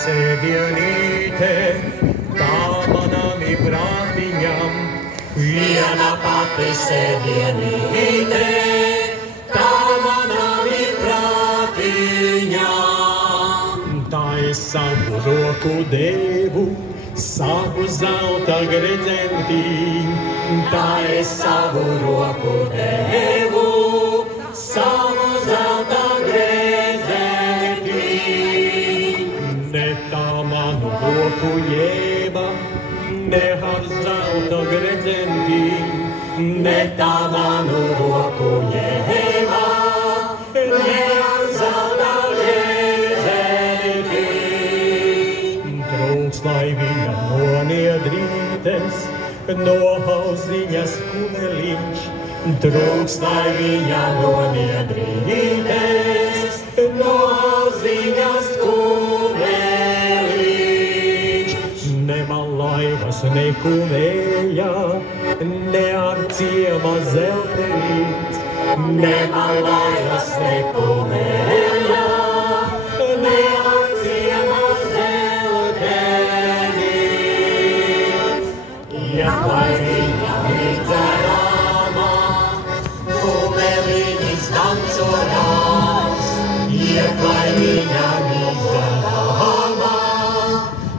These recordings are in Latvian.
Sēdienīte, tā manam prātiņam, viena pati sēdienīte, tā manam prātiņam. Tā es savu roku devu, savu zelta gredzentiņu, tā es savu roku devu, savu zelta gredzentiņu. Ne tā manu roku ņēma, ne ar zelta gredzentiņu, ne tā manu roku ņēma, ne ar zelta gredzentiņu. Trūks, lai viņa noniedrītes, no auziņas kumeliņš, trūks, lai viņa noniedrītes, no auziņas kumeliņš. Ne man laivas nekuvēja, ne ar ciema zeltenīts, ne man laivas nekuvēja, ne ar ciema zeltenīts. Ieklai viņa līdzerāmā, kumeliņis dancorās, ieklai viņa līdzerāmā,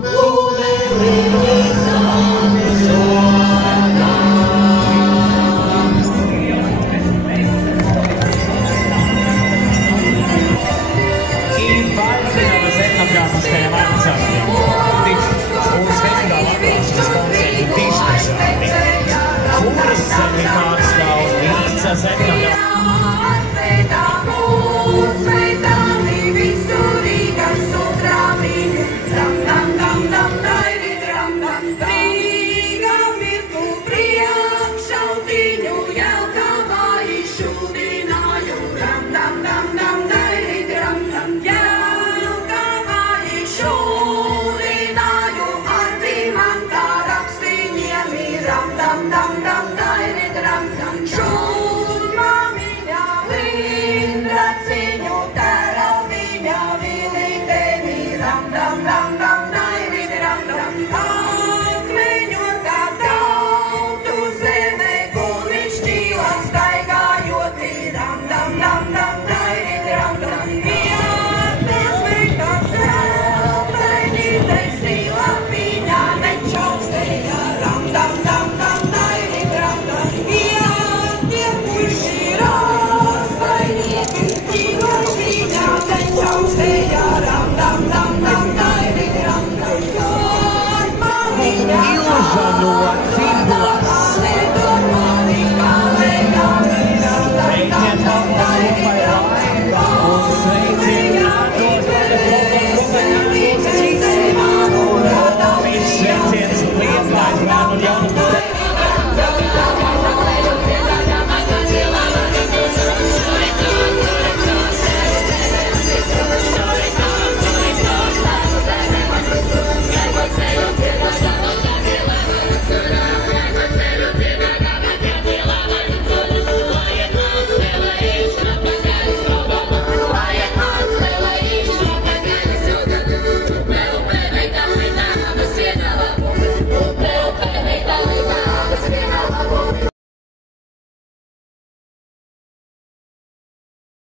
kumeliņis dancorās. Fināla etnogrāfiskajām ansambļiem. Mūsu festivāla atklāšanas koncerti tiešspeciāli, kuras sevi pārstāv līdzas etnogrāfijas.